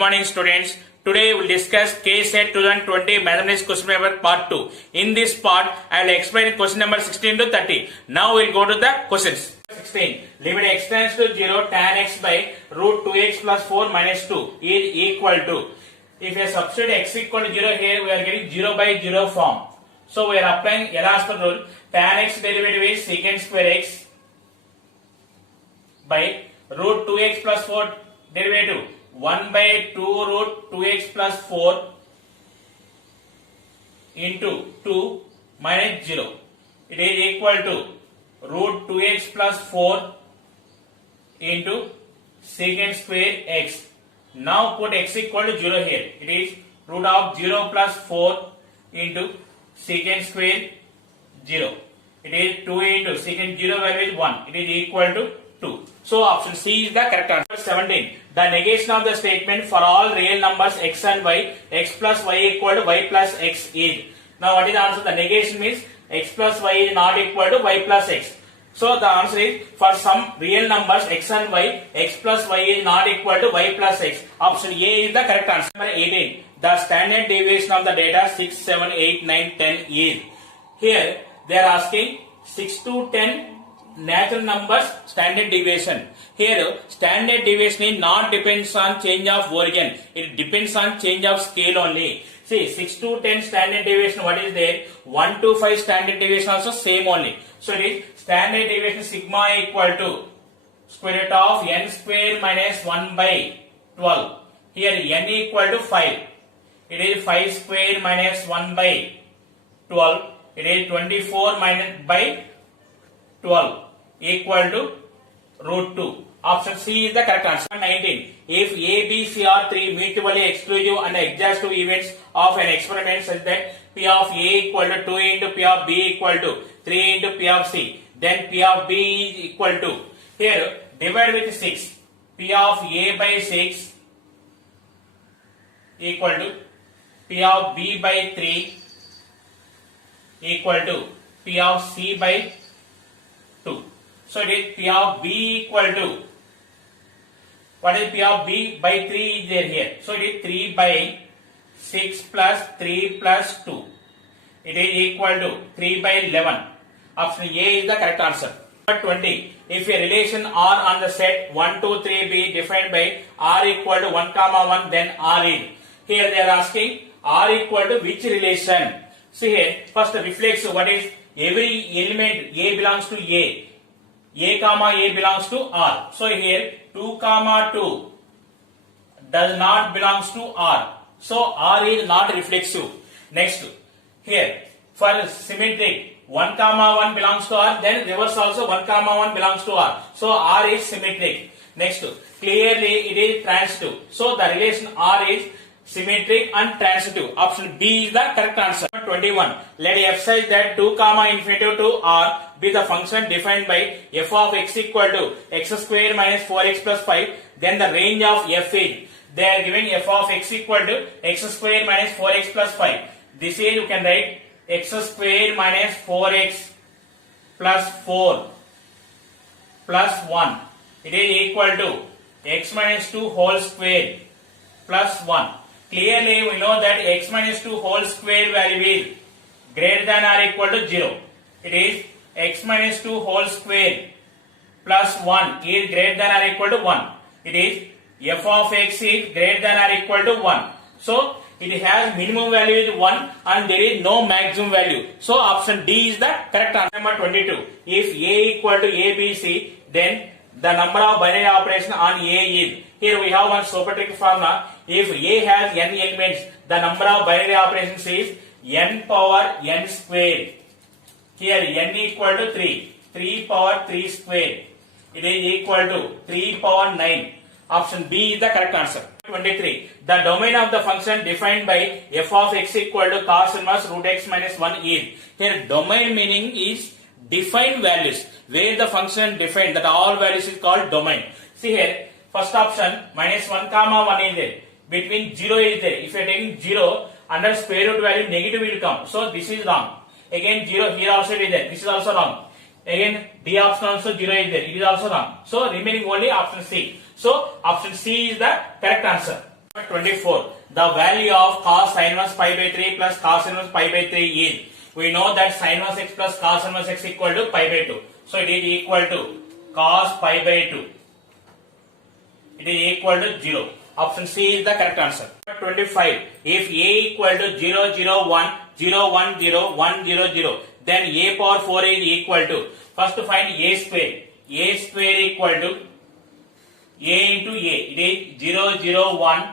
morning students. Today we will discuss KSET 2020 Mathematics question paper part 2. In this part, I will explain question number 16 to 30. Now we will go to the questions. 16. Limit x tends to 0 tan x by root 2x plus 4 minus 2 is equal to. If I substitute x equal to 0 here, we are getting 0 by 0 form. So we are applying L'Hospital rule. Tan x derivative is secant square x by root 2x plus 4 derivative 1 by 2 root 2x plus 4 into 2 minus 0. It is equal to root 2x plus 4 into secant square x. Now put x equal to 0 here. It is root of 0 plus 4 into secant square 0. It is 2 into secant 0 value is 1. It is equal to 2. So option C is the correct answer. 17. The negation of the statement for all real numbers x and y, x plus y equal to y plus x is. Now what is the answer? The negation means x plus y is not equal to y plus x. So the answer is for some real numbers x and y, x plus y is not equal to y plus x. Option A is the correct answer. Number 18. The standard deviation of the data 6, 7, 8, 9, 10 is. Here they are asking 6 to 10 natural numbers standard deviation. Here standard deviation is not depends on change of origin. It depends on change of scale only. See 6 to 10 standard deviation what is there? 1 to 5 standard deviation also same only. So it is standard deviation sigma equal to square root of n square minus 1 by 12. Here n equal to 5. It is 5 square minus 1 by 12. It is 24 minus by 12 equal to root 2. Option C is the correct answer. 19. If A, B, C are three mutually exclusive and exhaustive events of an experiment such that P of A equal to 2 into P of B equal to 3 into P of C, then P of B is equal to. Here divide with 6. P of A by 6 equal to P of B by 3 equal to P of C by 2. So it is P of B equal to, what is P of B by 3 is there here. So it is 3 by 6 plus 3 plus 2. It is equal to 3 by 11. Option A is the correct answer. Number 20. If a relation R on the set 1, 2, 3 be defined by R equal to 1, 1, then R is. Here they are asking R equal to which relation? See here, first reflex what is every element A belongs to A. A comma A belongs to R. So here 2 comma 2 does not belongs to R. So R is not reflexive. Next here for symmetric 1 comma 1 belongs to R, then reverse also 1 comma 1 belongs to R. So R is symmetric. Next clearly it is transitive. So the relation R is symmetric and transitive. Option B is the correct answer. 21. Let f such that 2 comma infinity to R be the function defined by f of x equal to x square minus 4x plus 5. Then the range of f is. They are giving f of x equal to x square minus 4x plus 5. This is you can write x square minus 4x plus 4 plus 1. It is equal to x minus 2 whole square plus 1. Clearly we know that x minus 2 whole square value is greater than or equal to 0. It is x minus 2 whole square plus 1 is greater than or equal to 1. It is f of x is greater than or equal to 1. So it has minimum value is 1 and there is no maximum value. So option D is the correct answer. Number 22. If A equal to ABC, then the number of binary operation on A is. Here we have one super trick formula. If A has n elements, the number of binary operations is n power n square. Here n equal to 3. 3 power 3 square. It is equal to 3 power 9. Option B is the correct answer. 23. The domain of the function defined by f of x equal to cos inverse root x minus 1 is. Here domain meaning is defined values. Where the function defined, that all values is called domain. See here, first option minus 1 comma 1 is there. Between 0 is there. If you are taking 0, under square root value negative will come. So this is wrong. Again 0 here also is there. This is also wrong. Again D option also 0 is there. It is also wrong. So remaining only option C. So option C is the correct answer. 24. The value of cos sin inverse pi by 3 plus cos inverse pi by 3 is, we know that sin inverse x plus cos inverse x equal to pi by 2. So it is equal to cos pi by 2. It is equal to 0. Option C is the correct answer. 25. If a equal to 0, 0, 1, 0, 1, 0, 1, 0, 0, then a power 4 is equal to, first to find a square. A square equal to a into a. It is 0, 0, 1,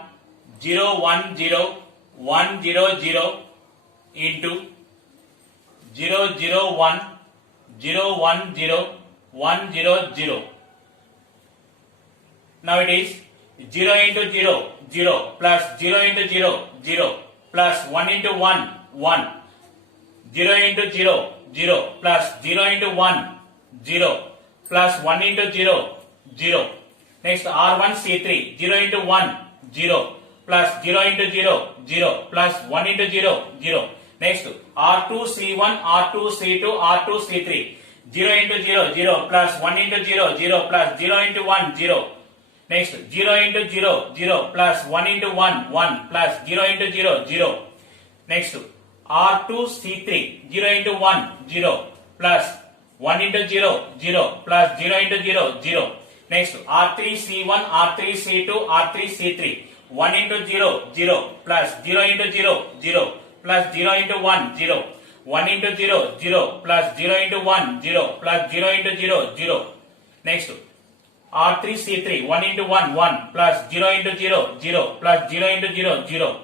0, 1, 0, 1, 0, 0 into 0, 0, 1, 0, 1, 0, 1, 0, 0. Now it is 0 into 0, 0 plus 0 into 0, 0 plus 1 into 1, 1. 0 into 0, 0 plus 0 into 1, 0 plus 1 into 0, 0. Next R1 C3, 0 into 1, 0 plus 0 into 0, 0 plus 1 into 0, 0. Next R2 C1, R2 C2, R2 C3, 0 into 0, 0 plus 1 into 0, 0 plus 0 into 1, 0. Next 0 into 0, 0 plus 1 into 1, 1 plus 0 into 0, 0. Next R2 C3, 0 into 1, 0 plus 1 into 0, 0 plus 0 into 0, 0. Next R3 C1, R3 C2, R3 C3, 1 into 0, 0 plus 0 into 0, 0 plus 0 into 1, 0. 1 into 0, 0 plus 0 into 1, 0 plus 0 into 0, 0. Next R3 C3, 1 into 1, 1 plus 0 into 0, 0 plus 0 into 0, 0.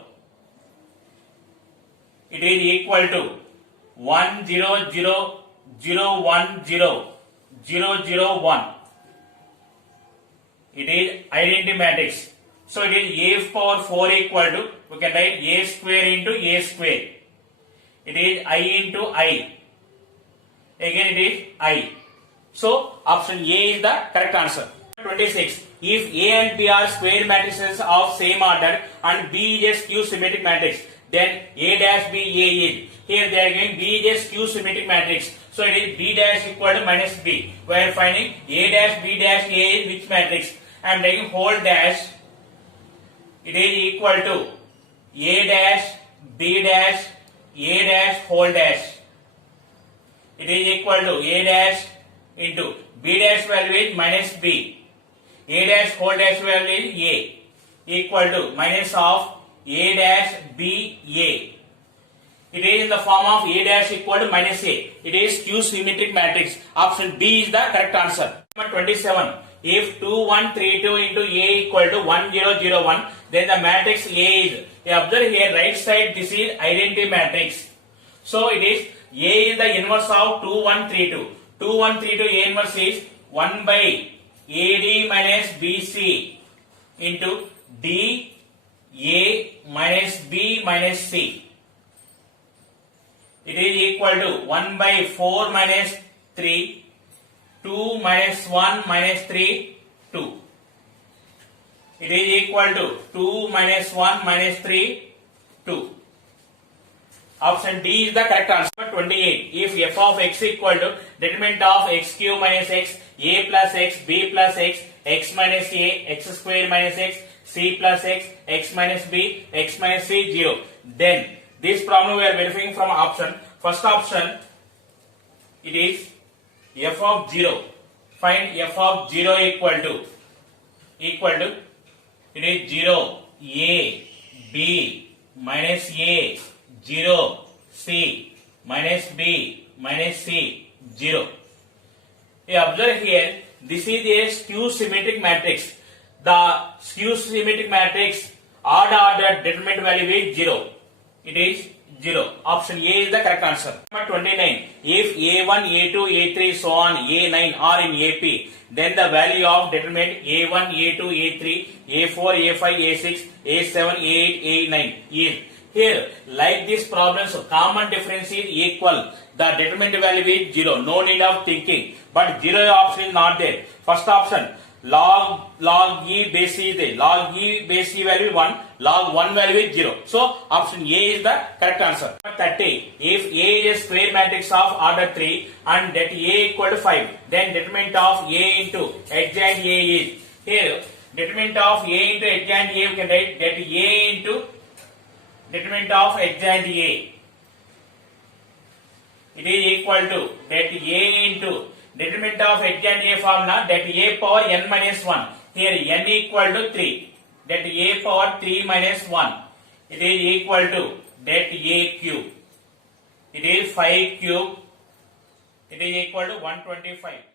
It is equal to 1, 0, 0, 0, 1, 0, 0, 0, 1. It is identity matrix. So it is a power 4 equal to, we can write a square into a square. It is I into I. Again it is I. So option A is the correct answer. 26. If A and B are square matrices of same order and B is a skew symmetric matrix, then A dash B A is. Here they are giving B is a skew symmetric matrix. So it is B dash equal to minus B. We are finding A dash B dash A is which matrix? I am taking whole dash. It is equal to A dash B dash A dash whole dash. It is equal to A dash into B dash value is minus B. A dash whole dash value is A equal to minus of A dash B A. It is in the form of A dash equal to minus A. It is skew symmetric matrix. Option B is the correct answer. Number 27. If 2, 1, 3, 2 into A equal to 1, 0, 0, 1, then the matrix A is. Observe here right side, this is identity matrix. So it is A is the inverse of 2, 1, 3, 2. 2, 1, 3, 2 A inverse is 1 by AD minus BC into D A minus B minus C. It is equal to 1 by 4 minus 3, 2 minus 1 minus 3, 2. It is equal to 2 minus 1 minus 3, 2. Option D is the correct answer. 28. If f of x equal to determinant of x cube minus x, a plus x, b plus x, x minus a, x square minus x, c plus x, x minus b, x minus c, 0. Then this problem we are verifying from option. First option, it is f of 0. Find f of 0 equal to, it is 0, a, b, minus a, 0, c, minus b, minus c, 0. You observe here, this is a skew symmetric matrix. The skew symmetric matrix odd order determinant value is 0. It is 0. Option A is the correct answer. Number 29. If A1, A2, A3, so on, A9 are in AP, then the value of determinant A1, A2, A3, A4, A5, A6, A7, A8, A9 is. Here, like this problems, common difference is equal. The determinant value is 0. No need of thinking. But 0 option is not there. First option, log E base C is there. Log E base C value is 1. Log 1 value is 0. So, option A is the correct answer. 30. If A is a square matrix of order 3 and that A equal to 5, then determinant of A into adjoint A is. Here, determinant of A into adjoint A, we can write that A into determinant of adjoint A. It is equal to that A into determinant of adjoint A formula, that A power n minus 1. Here n equal to 3. That A power 3 minus 1. It is equal to that A cube. It is 5 cube. It is equal to 125.